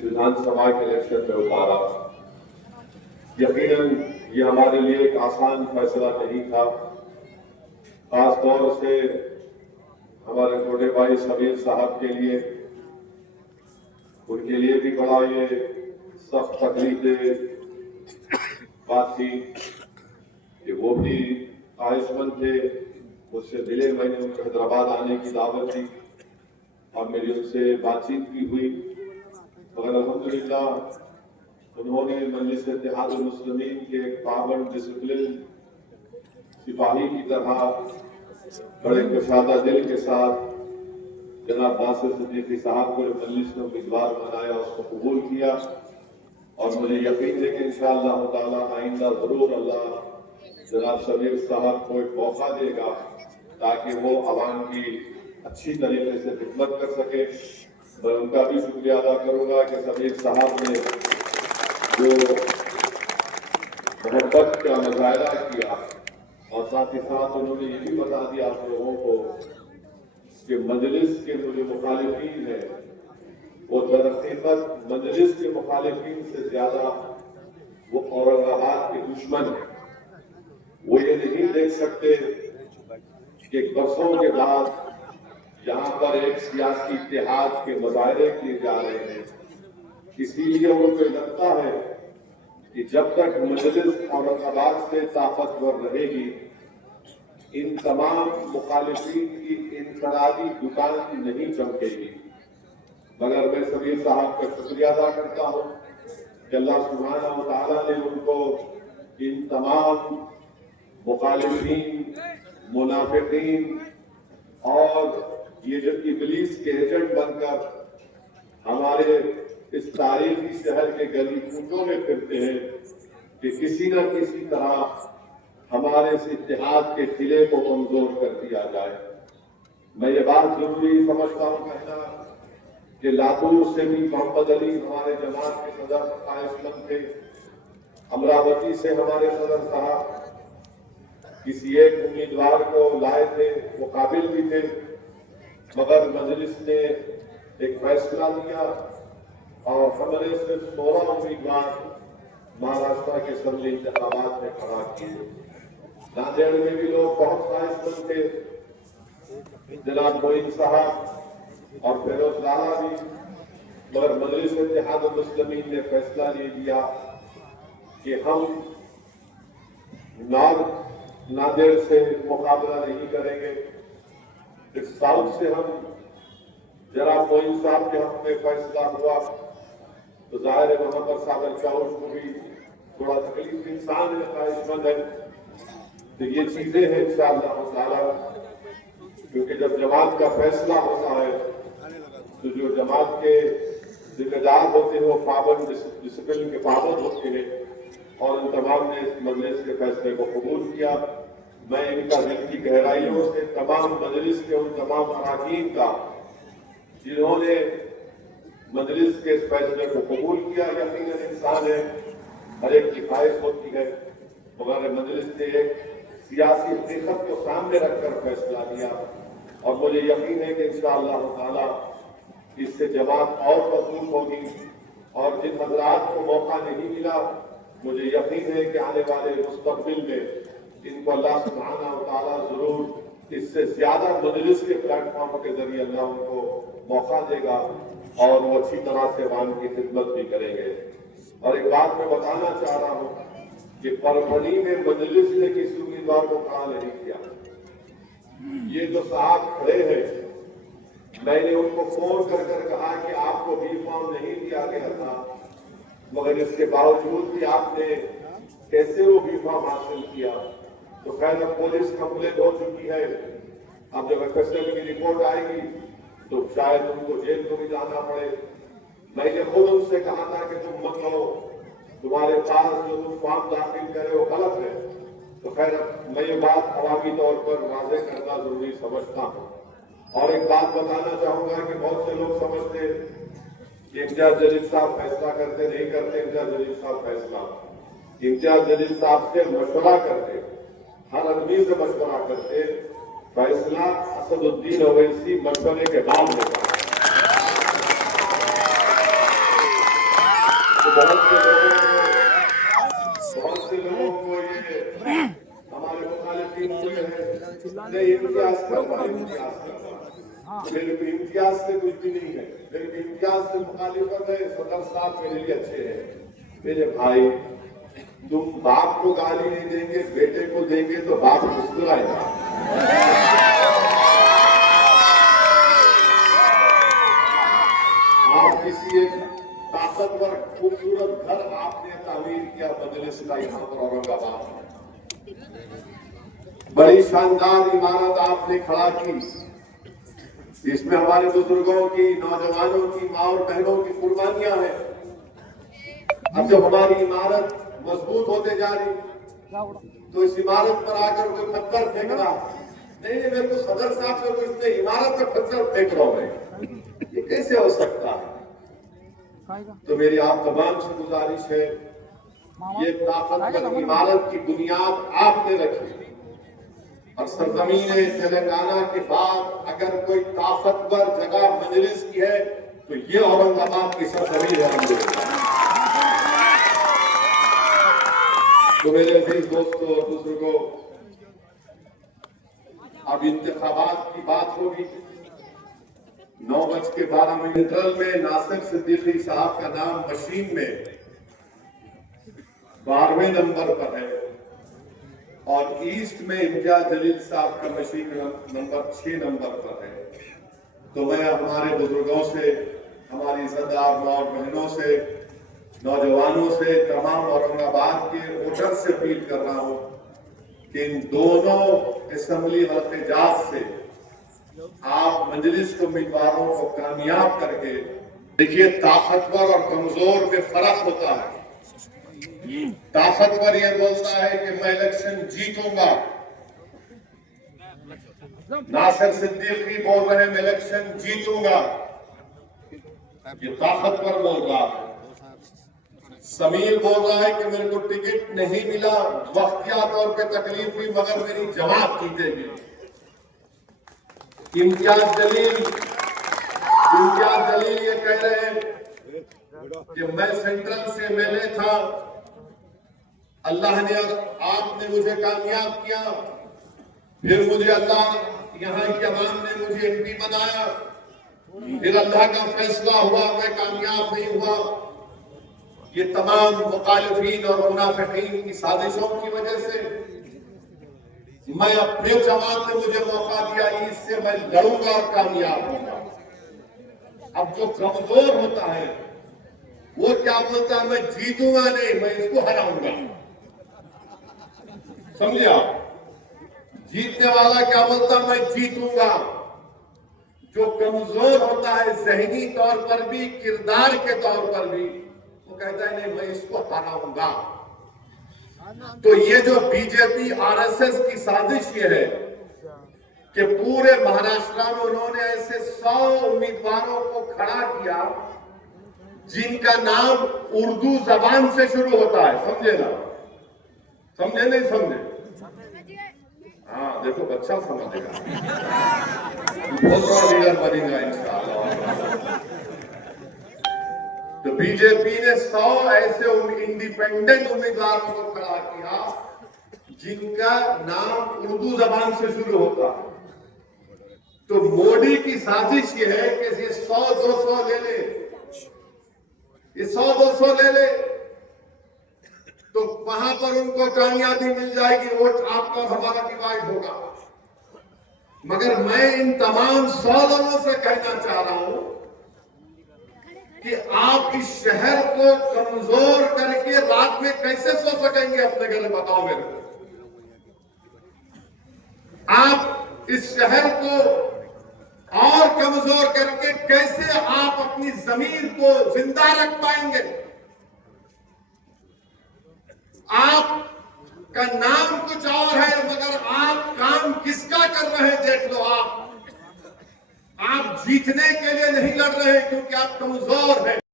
इस विधानसभा के इलेक्शन में उतारा। यकीनन ये हमारे लिए एक आसान फैसला नहीं था। खास तौर से हमारे छोटे भाई समीर साहब के लिए, उनके लिए भी बड़ा ये सख्त तकलीफ बात थी कि वो भी ख्वाहिशमंद थे, मुझसे मिले, मैंने उनको हैदराबाद आने की दावत दी और मेरी उनसे बातचीत भी हुई, मगर अल्हम्दुलिल्लाह उन्होंने मजलिस इत्तेहाद मुस्लिमीन के एक पाबंद डिसिप्लिन सिपाही की तरह बड़े कुशादा दिल के साथ जनाब नासिर सिद्दीकी साहब को मजलिस में उम्मीदवार बनाया, उसको कबूल किया और मुझे यकीन है कि इंशाअल्लाह ताला आइंदा जरूर अल्लाह जनाब समीर साहब को एक मौका देगा ताकि वो अवाम की अच्छी तरीके से खिदमत कर सके। मैं उनका भी शुक्रिया अदा करूंगा कि समीर साहब ने जो मोहब्बत का मुजाहरा किया और साथ ही साथ उन्होंने ये भी बता दिया आप लोगों को कि मजलिस के जो मुखालिफिन है वो दरअसल मजलिस के मुखालिफिन से ज्यादा वो औरंगाबाद के दुश्मन है। वो ये नहीं देख सकते कि बरसों के बाद यहाँ पर एक सियासी इत्तेहाद के मुजाहरे किए जा रहे हैं। इसीलिए उनको लगता है कि जब तक मजलिस औरंगाबाद से ताकतवर रहेगी इन तमाम मुखालिफिन की इनफरादी दुकान नहीं चमकेगी। मगर मैं समीर साहब का शुक्रिया अदा करता हूँ कि अल्लाह सुब्हानहू व तआला ने उनको इन तमाम मुखालिफिन, मुनाफिकीन और ये जो इब्लीस के एजेंट बनकर हमारे इस तारीखी शहर के गली कूचों में फिरते हैं कि किसी न किसी तरह हमारे इस इत्तेहाद के किले को कमजोर कर दिया जाए। मैं ये बात जरूरी समझता हूँ कहना कि लातूर से भी मोहम्मद अली हमारे जमात के सदर ख्वाहिशमंद थे, अमरावती से हमारे सदर साहब किसी एक उम्मीदवार को लाए थे, वो काबिल भी थे, मगर मजलिस ने एक फैसला लिया और हमने सिर्फ 16 उम्मीदवार महाराष्ट्र के असेंबली इंतखाबात में खड़ा किए। नांदेड़ में भी लोग बहुत ख्वाहिशमंद थे, जनाब मोइन साहब और फिरोज लाला भी, मगर मजलिस इत्तेहाद मुस्लिमीन ने फैसला ले लिया कि हम नांदेड़ से मुकाबला नहीं करेंगे। इस साउथ से हम जनाब मोइन साहब के हक में फैसला हुआ तो जाहिर है वहां पर सागर चौश को भी थोड़ा तकलीफ, इंसान है, ख्वाहिशमंद है, तो ये चीजें हैं इंशाअल्लाह ताला, क्योंकि जब जमात का फैसला होता है तो जो जमात के जिम्मेदार होते हैं वो पाबंद डिसिप्लिन के पाबंद होते हैं और उन तमाम ने इस मजलिस के फैसले को कबूल किया। मैं इनका दिल की गहराइयों से तमाम मजलिस के उन तमाम अरकान का जिन्होंने मजलिस के इस फैसले को कबूल किया, यकीनन इंसान है, हर एक की ख्वाहिश होती है, मगर मजलिस ने एक सियासी हकीकत को सामने रखकर फैसला लिया और मुझे यकीन है कि इंशाअल्लाह ताला इससे जमात और मजबूत होगी और जिन हजरात को मौका नहीं मिला मुझे यकीन है कि आने वाले मुस्तकबिल में इनको अल्लाह सुब्हानहू व तआला जरूर इससे ज्यादा मजलिस के प्लेटफॉर्म के जरिए अल्लाह उनको मौका देगा और वो अच्छी तरह से अवाम की खिदमत भी करेंगे। और एक बात मैं बताना चाह रहा हूँ कि परभनी में मजलिस ने किसी उम्मीदवार को खड़ा नहीं किया। ये जो साहब खड़े हैं, मैंने उनको फोन कर कहा कि आपको बी फॉर्म नहीं दिया गया था, मगर इसके बावजूद भी आपने कैसे वो बी फॉर्म हासिल किया। तो खैर अब पुलिस कंप्लेंट हो चुकी है, अब जब एफएसएल की रिपोर्ट आएगी तो शायद उनको जेल को भी जाना पड़े। मैंने खुद उनसे कहा था कि तुम मत लो, तुम्हारे पास जो तुम फॉर्म दाखिल करे वो गलत है। तो खैर मैं ये बात अवामी तौर पर वाज़ेह करना जरूरी समझता हूँ। और एक बात बताना चाहूंगा कि बहुत से लोग समझते कि इम्तियाज जलील साहब फैसला करते, नहीं करते। इम्तियाज जलील साहब फैसला, इम्तियाज जलील साहब से मशवरा करते, हर आदमी से मशवरा करते, फैसला असदुद्दीन ओवैसी मशवरे के बाद होगा। नहीं इम्तियाज करना, इम्तियाज करना मेरे को इम्तियाज से कुछ भी नहीं है, मेरे को इम्तियाज से मुखालिफत है। सदर साहब मेरे लिए अच्छे हैं। मेरे भाई तुम बाप को गाली नहीं देंगे, बेटे को देंगे तो बाप मुस्कुराएगा। आप किसी एक ताकतवर खूबसूरत घर आपने तामीर किया मजलिस का यहाँ पर औरंगाबाद में, बड़ी शानदार इमारत आपने खड़ा की, इसमें हमारे बुजुर्गों की, नौजवानों की, माँ और बहनों की कुर्बानियां हैं। अब जब हमारी इमारत मजबूत होते जा रही तो इस इमारत पर आकर कोई पत्थर फेंक रहा, नहीं मेरे को सदर साहब से कुछ नहीं, इमारत पर पत्थर फेंक रहा हूं मैं, ये कैसे हो सकता है? तो मेरी आप तमाम से गुजारिश है, ये ताकतवर इमारत की बुनियाद आपने रखी और सरजमीन तेलंगाना के बाद अगर कोई ताकतवर जगह मजलिस की है तो ये औरंगाबाद की सरजमीन है। तो मेरे अजीज दोस्तों और बुजुर्गों, अब इंतखाबात की बात होगी। 9:12 सेंट्रल में नासिर सिद्दीकी साहब का नाम मशीन में 12वें नंबर पर है और ईस्ट में इम्तियाज जलील साहब का मशीन नंबर 6 नंबर पर है। तो मैं हमारे बुजुर्गों से, हमारी इज्जतदार माँ और बहनों से, नौजवानों से, तमाम औरंगाबाद के वोटर से अपील कर रहा हूं कि इन दोनों असेंबली हल्के-जात से आप मजलिस के उम्मीदवारों को कामयाब करके देखिए। ताकतवर और कमजोर में फर्क होता है। ताकतवर ये बोलता है कि मैं इलेक्शन जीतूंगा, नासिर सिद्दीकी बोल रहे हैं मैं इलेक्शन जीतूंगा, ये ताकतवर बोल रहा है। समीर बोल रहा है कि मेरे को टिकट नहीं मिला, वक्तिया तौर पे तकलीफ हुई मगर मेरी जमात जीतेगी। इम्तियाज जलील ये कह रहे हैं कि मैं सेंट्रल से एमएलए था, अल्लाह ने आपने मुझे कामयाब किया, फिर मुझे अल्लाह यहाँ की अवाम ने मुझे एमपी बनाया, फिर अल्लाह का फैसला हुआ मैं कामयाब नहीं हुआ। ये तमाम मुखालिफीन और मुनाफिकीन की साजिशों की वजह से मैं अपने जमात ने मुझे मौका दिया, इससे मैं लड़ूंगा और कामयाब होऊंगा। अब जो कमजोर होता है वो क्या बोलता है, मैं जीतूंगा नहीं, मैं इसको हराऊंगा। समझे आप? जीतने वाला क्या बोलता, मैं जीतूंगा। जो कमजोर होता है ज़हनी तौर पर भी, किरदार के तौर पर भी, वो कहता है नहीं मैं इसको हराऊंगा। तो ये जो बीजेपी आरएसएस की साजिश ये है कि पूरे महाराष्ट्र में उन्होंने ऐसे 100 उम्मीदवारों को खड़ा किया जिनका नाम उर्दू जबान से शुरू होता है। समझे ना? समझे नहीं समझे? हाँ देखो बच्चा समझेगा, बहुत बड़ा लीडर बनेगा इंशाअल्लाह। तो बीजेपी ने 100 ऐसे इंडिपेंडेंट उम्मीदवारों को खड़ा किया जिनका नाम उर्दू जबान से शुरू होता है। तो मोदी की साजिश ये है कि ये 100-200 ले ले, ये 100-200 ले ले तो वहां पर उनको कामयाबी मिल जाएगी, वोट आपका हमारा डिवाइड होगा। मगर मैं इन तमाम 100 लोगों से कहना चाह रहा हूं कि आप इस शहर को कमजोर करके रात में कैसे सो सकेंगे अपने घर में, बताओ मेरे को। आप इस शहर को और कमजोर करके कैसे आप अपनी जमीन को जिंदा रख पाएंगे? आपका नाम कुछ और है मगर आप काम किसका कर रहे हैं देख लो। आप जीतने के लिए नहीं लड़ रहे क्योंकि आप कमजोर हैं।